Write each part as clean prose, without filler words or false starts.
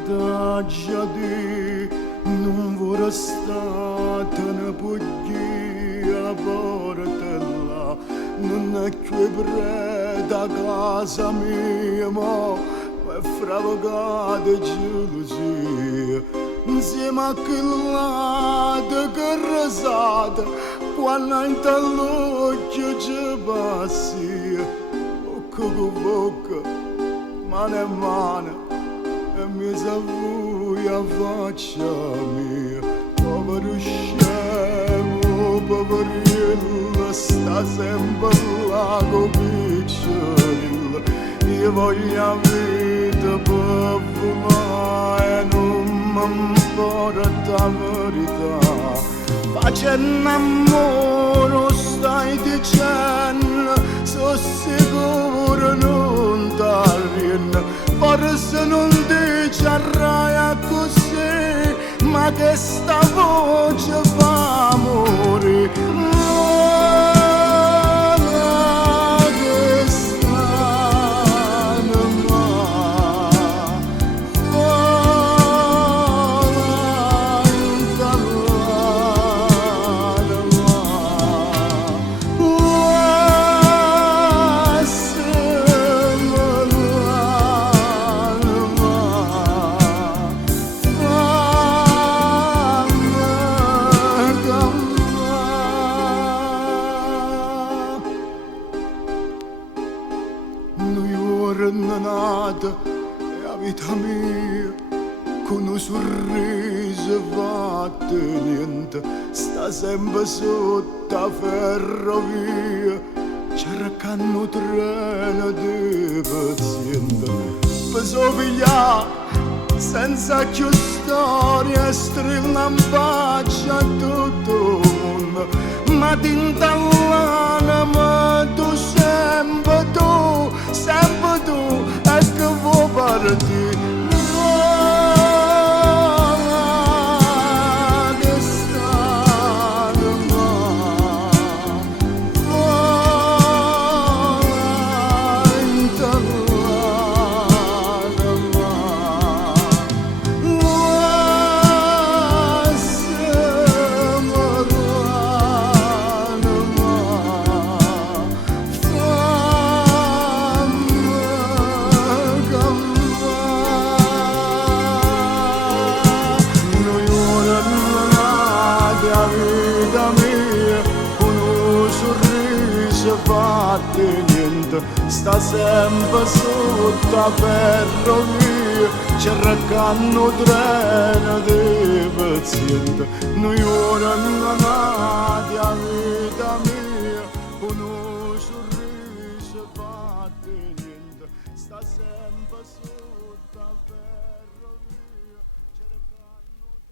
da già di non vorrà stare una puglia portella non è che preda casa mia ma è fravogata gelosia insieme a quella che rasata quando in t'all'occhio ci passi bocca con bocca mano a mano e mi savuia faccia mia povero scemo poverello sta sempre là con picciolillo io voglio vita per fumare e non mi importa la verità facendo amore stai dicendo sono sicuro non t'arriendo forse non dice arraia così ma che sta voce fa morire e la vita mia con un sorriso fatte niente sta sempre sotto la ferrovia cercando treno di paziente per somigliare senza più storia strilla in faccia a tutto il mondo ma t'intallana ma tu sempre tu e che vuoi partire sta sempre sotto la ferrovia cercando treno di paziente noi ora non nati a vita mia con un sorriso fatte niente sta sempre sotto la ferrovia cercando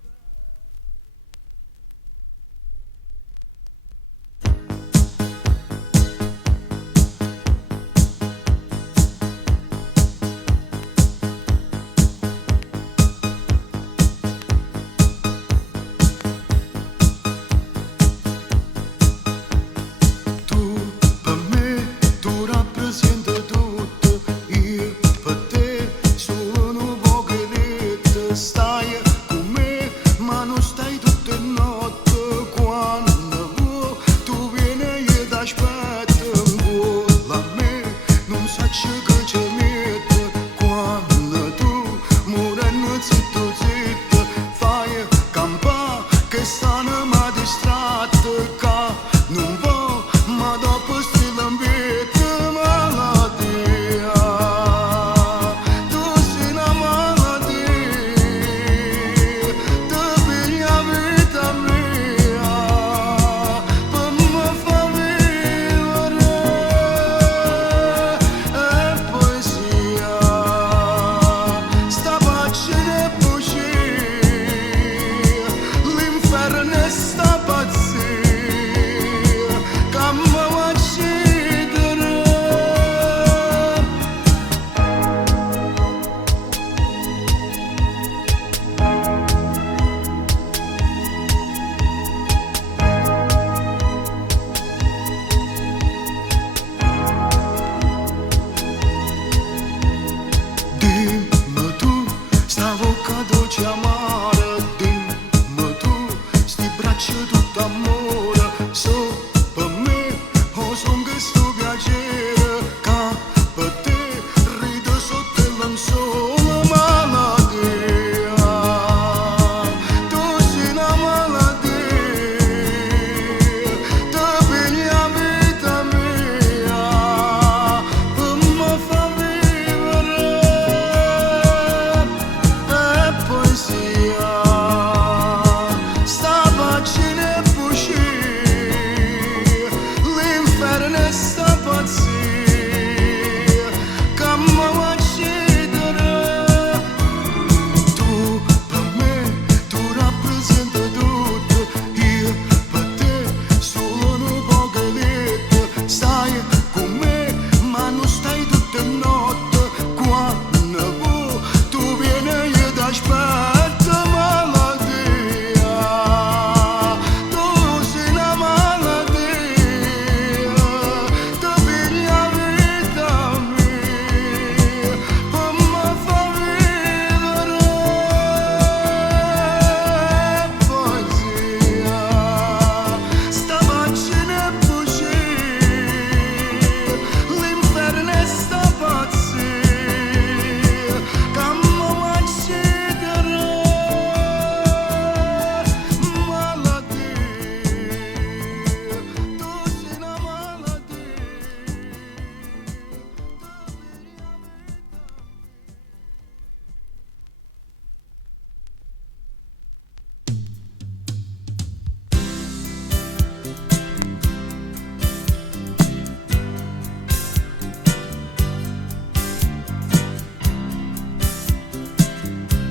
rappresenta tutto, io per te sono poche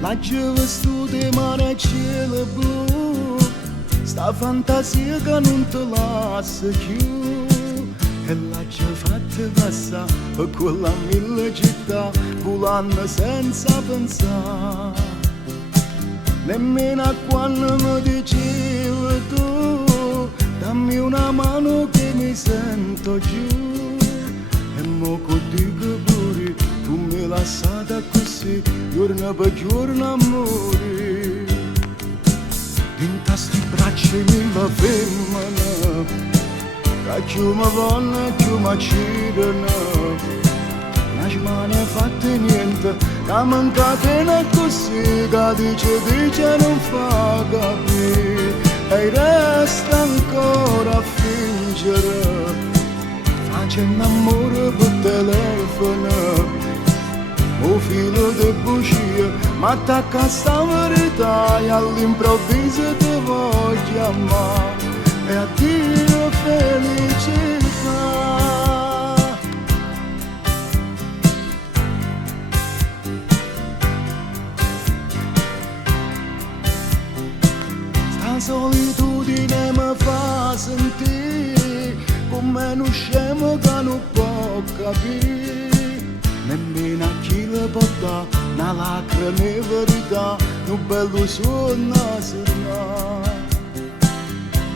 L'hai văzut de mare cielo blu, sta fantasia che non te lascia più. E l'hai fatta passare per quella mille città, volando senza pensare. Nemmeno a quando mi dicevi tu, dammi una mano che mi sento giù. E mo che dico pure, tu mi lasciata così, giorno per giorno amore. Dinta sti braccia mi la femmina, che più mi vanno più mi accidano. Non mi ha fatto niente, che mancatena così, che dice non fa capire. E resta ancora a fingere, facendo amore per telefono. O filo di bugie, ma attacca sta verità e all'improvviso ti voglio amare. E addio felicità. Sta solitudine mi fa sentire come un scemo che non può capire. Nemmeno a chi le può dare una lacrima di verità, un bello suono serena.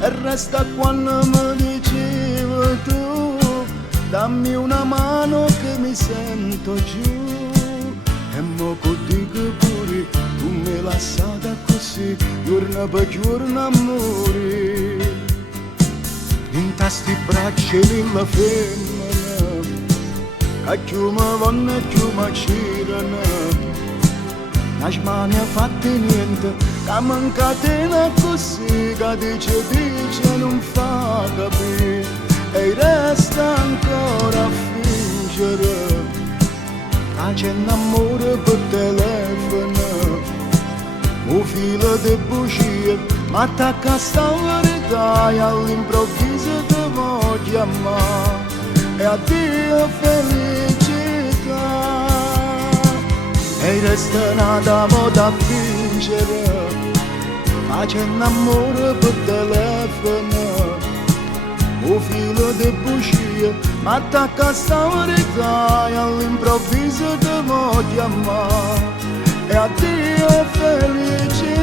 E resta quando mi dicevi tu, dammi una mano che mi sento giù. E mo che dico pure, tu mi lasciata così, giorno per giorno amore. In tasti braccia nella femmina, che più mi vanno e più mi accidano. Non mi ha fatto niente, che mancatena così, che dice non fa capire. E resta ancora a fingere, facendo amore per telefono. Un filo di bugie, ma attacca sta verità e all'improvviso ti voglio amare. E addio felicità. E resta nada da vincere, facendo amore per telefono. Un filo di bugie, ma attacca sta verità e all'improvviso ti voglio amare. E addio felicità.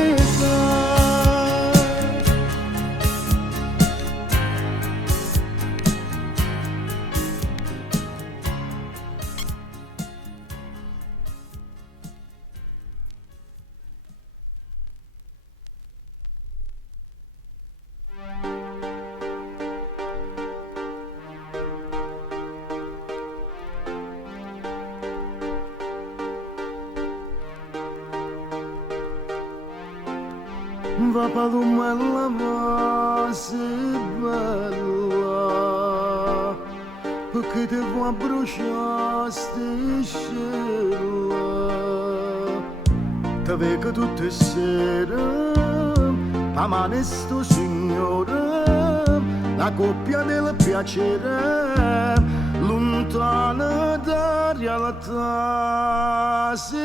Va palumella vasi bella, perché ti vuoi bruciare striscella. Ti vedo tutte le sere, a mano sto signore, la coppia del piacere, lontana da realtà. Si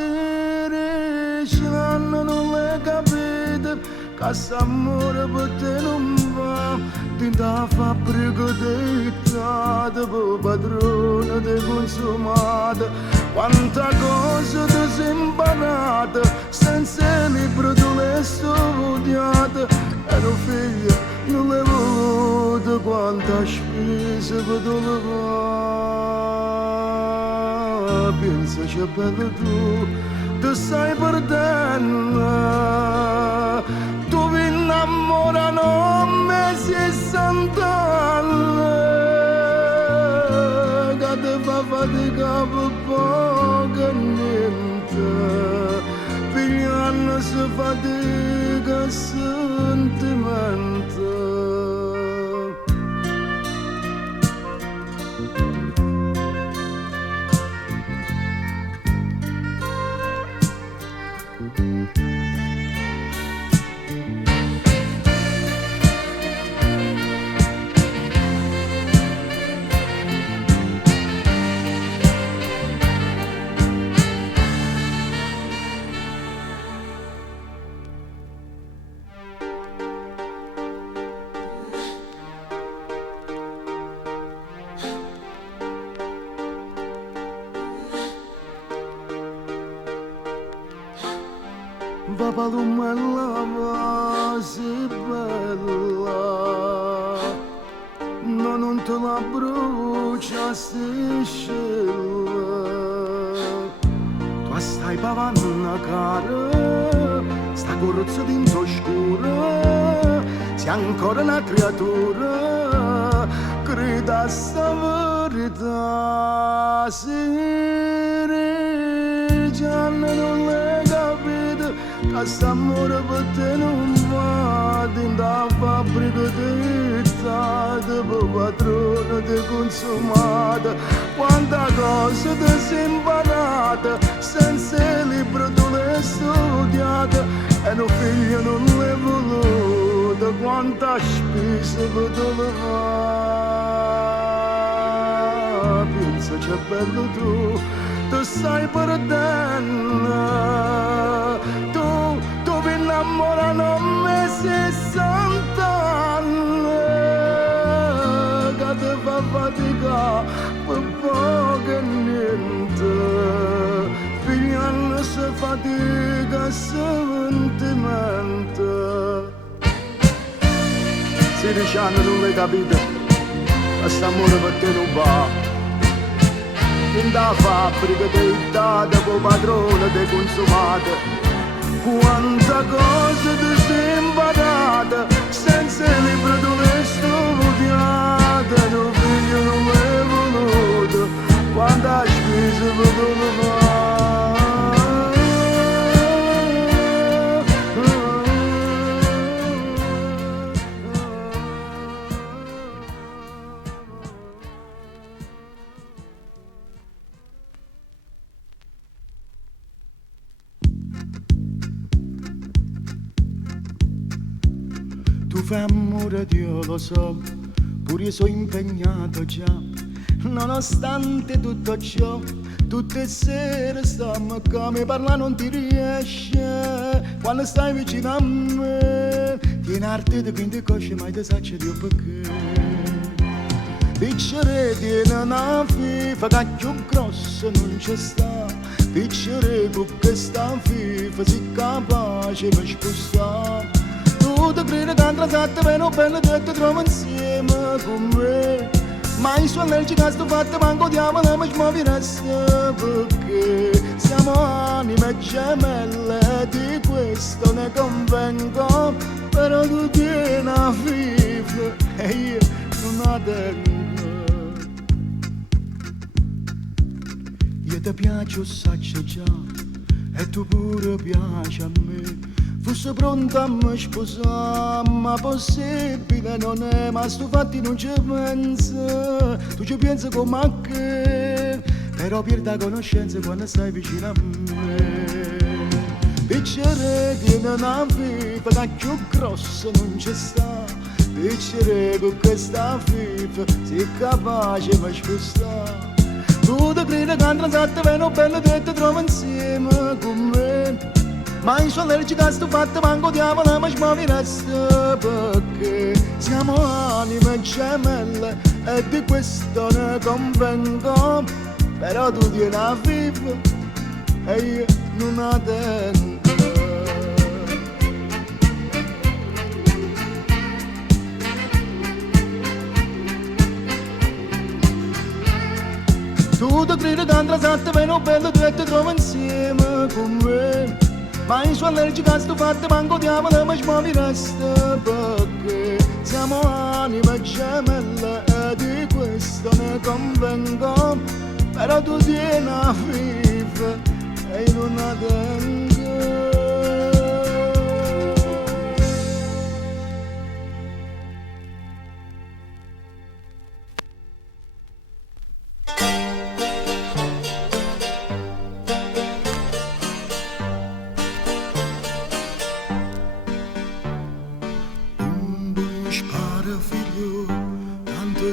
riescono, non le capite, che s'amore per te non va, ti da fabbrica dettata, per padrone di consumata. Quanta cosa ti sei imparata, senza libro tu l'hai studiata. Ero figlia, non l'hai voluta, quanta spesa per tu le fa. Pensaci a bello tu, ti stai perdendo. Tu vi innamorano a me 60 anni, che ti fa fatica per poco e niente, pigliando si fatica e sentimento. va palumella va si bella, non te la brucia striscella. Tu stai pavanna cara, sta corrozza dentro scura, sei ancora una creatura, creda a sta verità, se Gianna non l'hai capito, che st'amore per te non va, dentro la fabbrica drizzata, per padrone ti consumata, quanta cosa ti sei imparata, senza il libro tu l'hai studiata, e un figlio non l'hai voluto, quanta spesa per tu le fa, pensa c'è bello tu stai perdendo, tu vi innamorano a me 60 anni, che ti fa fatica per poco e niente, pigliando se fatica sentimento. 16 anni non l'hai capito, questo amore per te non va. In da fabbrica drittata, con padrone ti consumata, quanta cosa ti sei imparata, senza il libro tu l'hai studiata, un figlio non l'hai voluto, quanta spesa per tu lo Tu fai amore, Dio lo so, pure io sono impegnato già, nonostante tutto ciò, tutte le sere stiamo qua, mi parla non ti riesce, quando stai vicino a me, tieni arte di quindi cosce, mai ti saccio Dio perché. Piccere tiene una fifa, che più grossa non c'è sta, piccere con questa fifa, si capace per spostare. Tu ti credi che andrà sette meno belle te ti trovi insieme con me, ma i suoi allergici che sto fatto manco diavolo mi smuovereste perché siamo anime gemelle, di questo ne convengo, però tu tieni una fifla e io non la tengo. Io ti piace assai già e tu pure piaci a me, fosse pronta a me sposare, ma possibile non è, ma sto fatti non ci pensa, tu ci pensi come a che, però perdi la conoscenza quando stai vicino a me. Piccere tiene una fifa, che più grossa non ci sta, piccere con questa fifa, sei capace per spostare. Tu ti credi che andrà sette meno belle te ti trovi insieme con me, ma in sua allergica sto fatto manco diavolo mi smuovereste perché siamo anime gemelle e di questo ne convengo, però tu tieni una fifa e io non la tengo. Tu ti credi che andrà sette meno belle te ti trovi insieme con me, ma in sua allergica sto fatto manco diavolo mi smuovereste perché siamo anime gemelle e di questo ne convengo, però tu tieni una fifa e io non la tengo.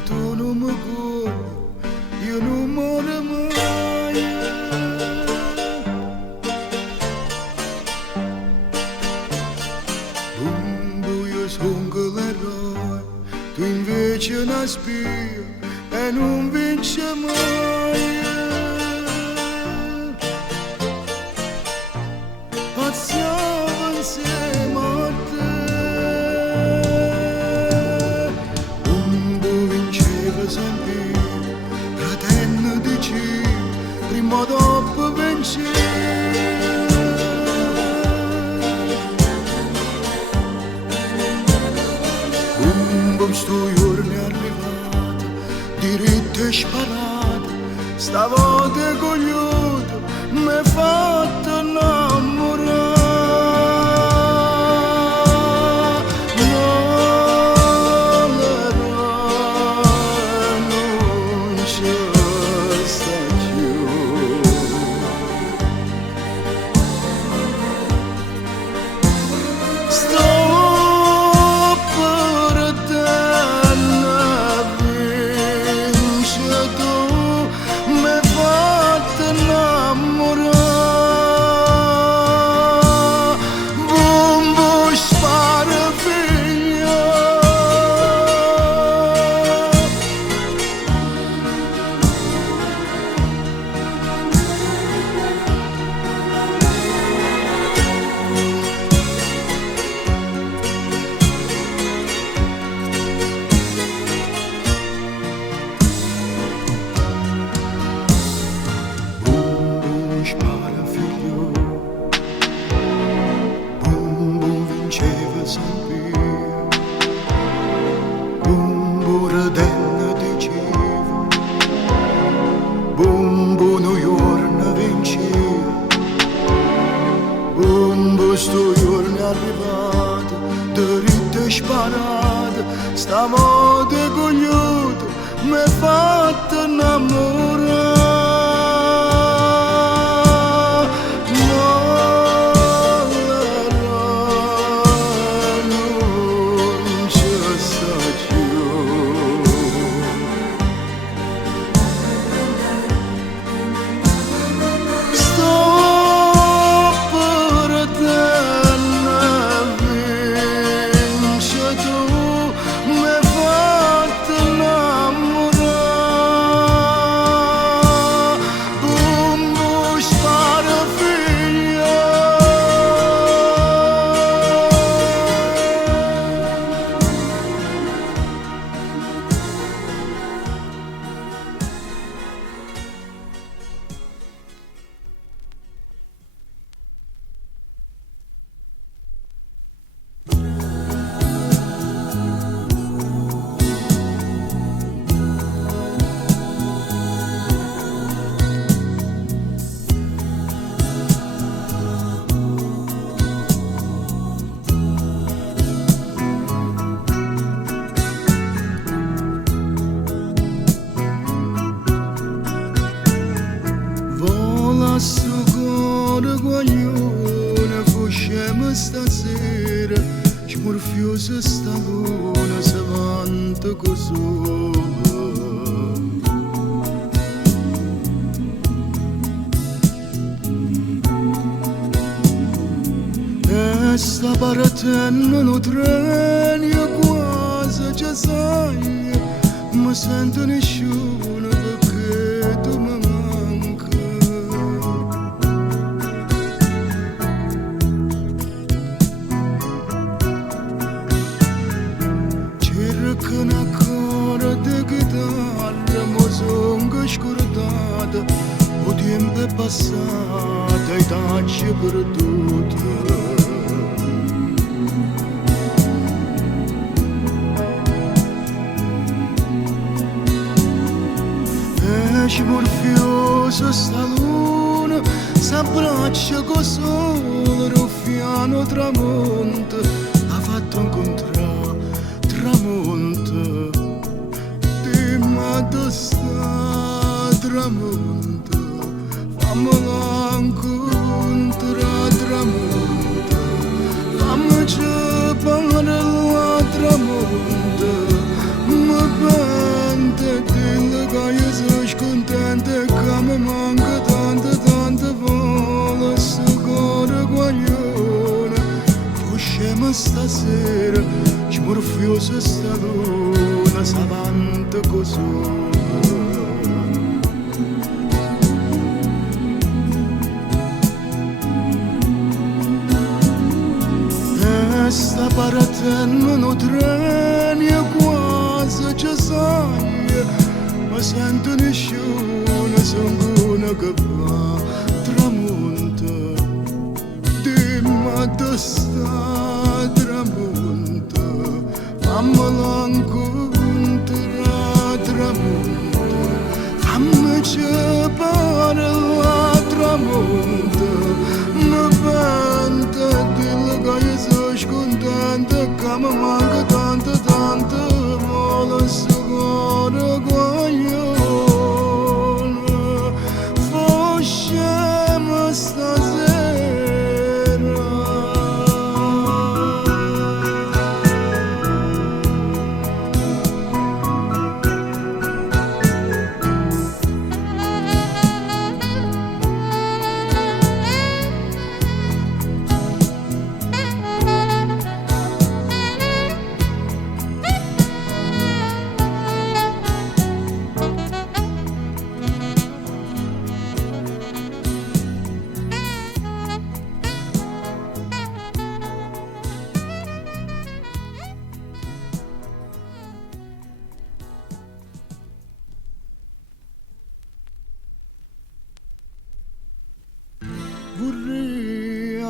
Tu non mi cuori, io non muore mai. Un io sono che l'eroe, tu invece una spia e non vinci mai. Pazienza sto giorno è arrivato, diritto e sparato, stavo decogliuto, mi hai fatto innamorare. Sto giorno è arrivato, dritto e sparato, stavo decogliuto, mi hai fatto innamorare. Non ci sta più. Sto cuore guaglione, fuscemo stasera, smorfiosa sta luna, se vanta così. E sta partendo un treno quasi ci sai, ma sento nessuno perché tu mi manca. Cerco una corda di chitarra, ma sono scordata, il tempo è passato e tacci perduta. Smorfiosa sta luna, s'abbraccia col sole, ruffiano tramonto, ha fatto incontrare tramonto. Dimmi dove sta tramonto, fammela incontrare tramonto, fammici parlare tramonto, mi pente dille che io sono scontenta che mi manca tanta vola, sto cuore guaglione, fuscemo stasera, smorfiosa sta luna, s'avanti così. Sta partendo un treno quasi ci sai, ma sento nessuno, sono una che va tramonta. Dimmi dove sta tramonta, fammela ancora.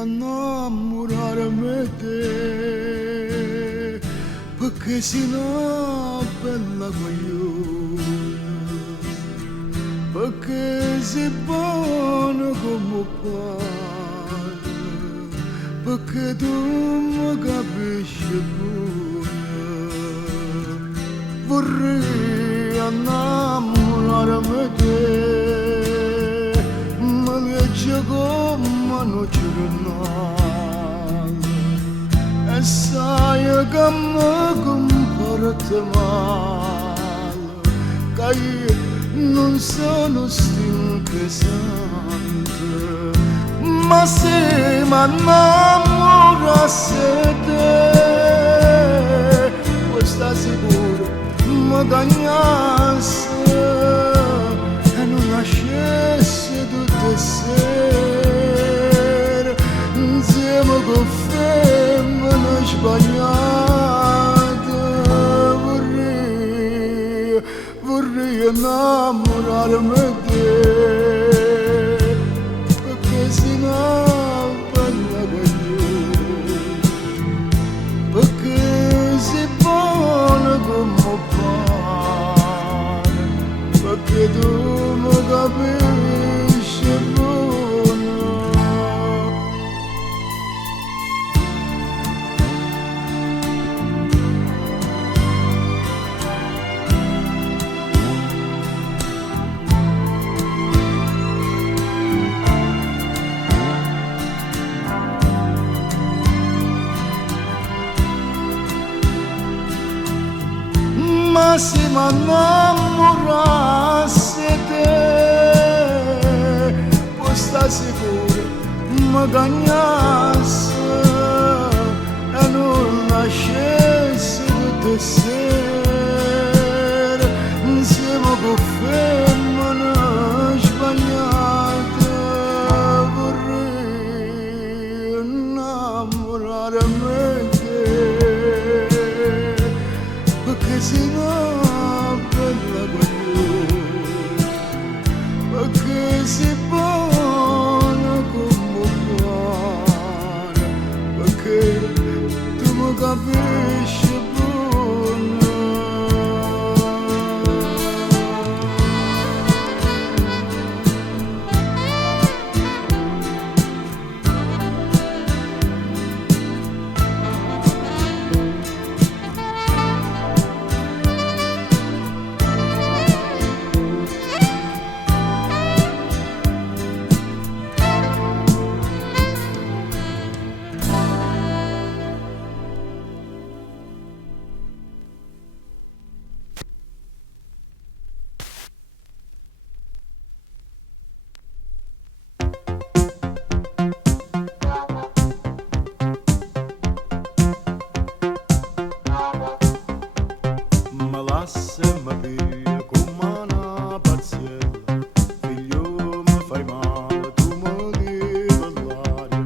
innamorarmi di te, perché sei una bella guagliona, perché sei buona come parla, perché tu mi capisci pure. Vorrei innamorarmi di te, ma legge come non c'è e sai che mi comporta male, che io non sono stinchesante, ma se mi innamorassi di te, questa sicuro mi cagnasse e non nascesse tutte sere insieme con femmine sbagliate. Vorrei innamorarmi di te, perché sei una bella guagliona, perché sei buona come pane, perché tu mi capisci buona. Ma se mi innamorassi di te, puoi stare sicuro mi cagnasse e non nascesse tutte sere insieme con femmine sbagliate. Vorrei innamorarmi di te, perché sei una bella guagliona, perché sei buona come pane, perché tu mi capisci buona. Ma via come una pazziella, figlio mi fai male, tu mi devi l'aria.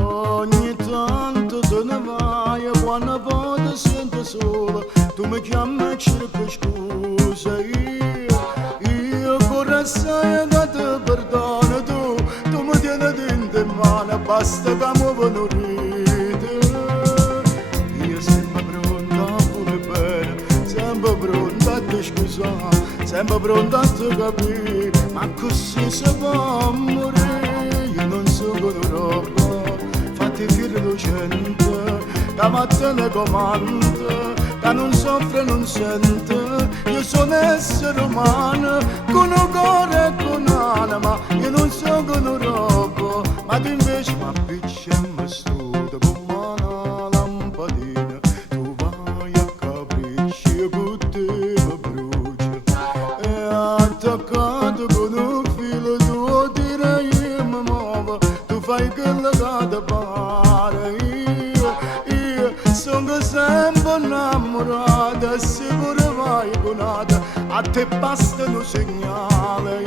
Ogni tanto te ne vai e quando poi ti sento sola, tu mi chiami e cerchi scusa. Io corro assai che ti perdono, tu mi tieni dentro in mano, basta che mi venuti. Io sempre pronta a pure bene, sempre pronta a te scusare, sempre pronta a te capire, ma così si può morire. Io non sono roba, fatti fiori lucente, che ma te ne comanda, che non soffre e non sente. Io sono essere umano, con un cuore e con un'anima, io non sono una roba, ma tu invece mi appicci e mi studia come una lampadina. Tu vai a capricci e con te mi brucia, e attaccato con un filo tu direi io mi muovo, tu fai quello che ti pare. Io sono sempre innamorata e se pure vai conata, a te basta un segnale.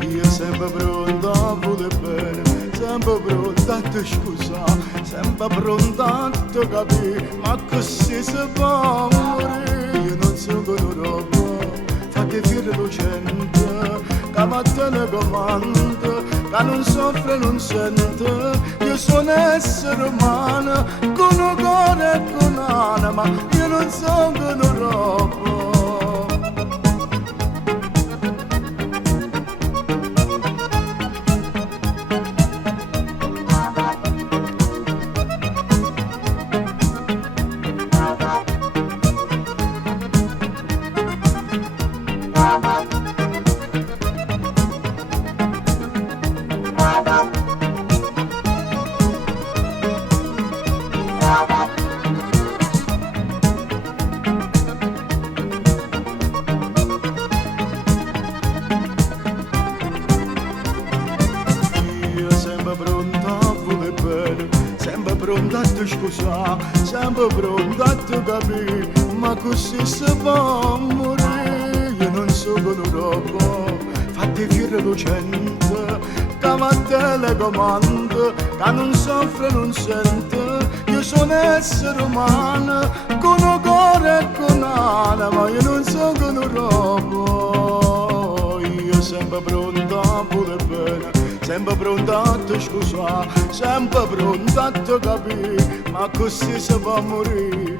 Io sempre pronta a voler bene, sempre pronta a te scusare, sempre pronta a te capire, ma così si può morire. Io non sono una roba, fate fiori lucente, che ma te ne comanda, che non soffre, non sente. Io sono essere umano, con un cuore e con un'anima, io non sono un robot. Pronto a te scusare, sempre pronto a te capire, ma così si può morire. Io non sono un robot, fatti fiore lucente, che va a telecomando, che non soffre, non sente. Io sono essere umano, con un cuore e con un'anima, io non sono un robot. Io sempre pronto a voler bene, sempre pronto a te scusare, sempre pronto a te capire, ma così si va a morire.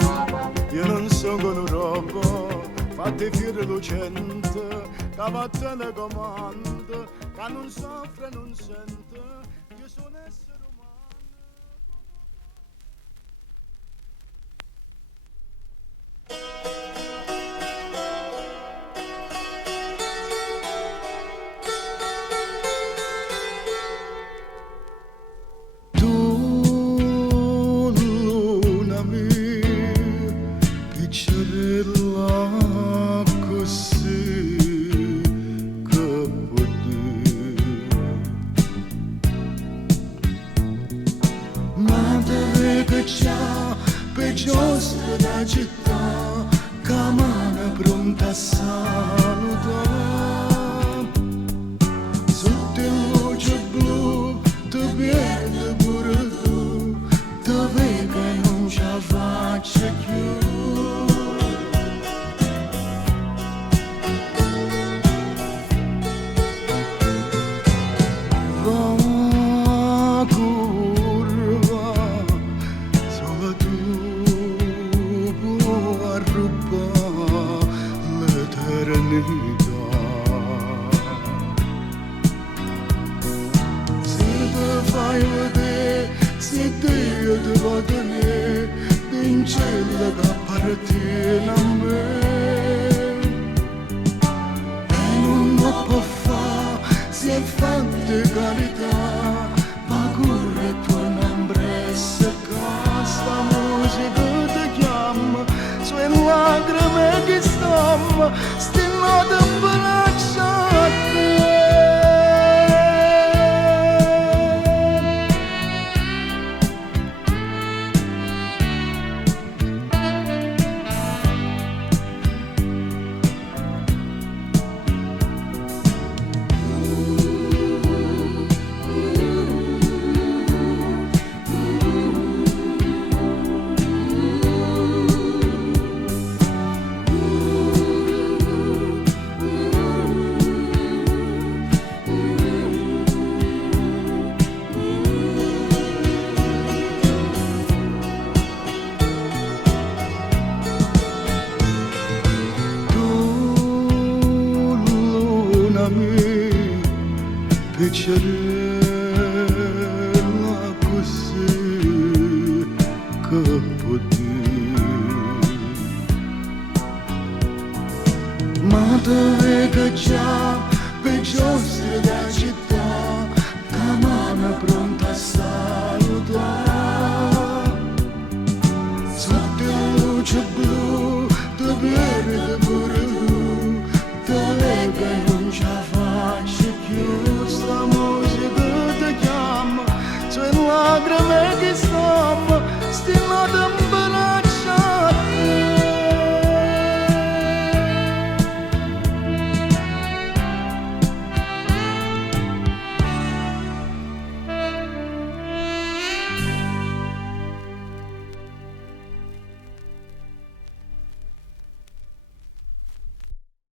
Io non sono un robot, fatti fiore lucente, che va a telecomando, che non soffre, non sente. Io sono essere umano. Giostra da città, camana pronta a salutare. Sotto il luce blu, ti pierde pure tu, ti vedi che non ce la faccio più. Se Dio ti va tenere, in cielo che appartiene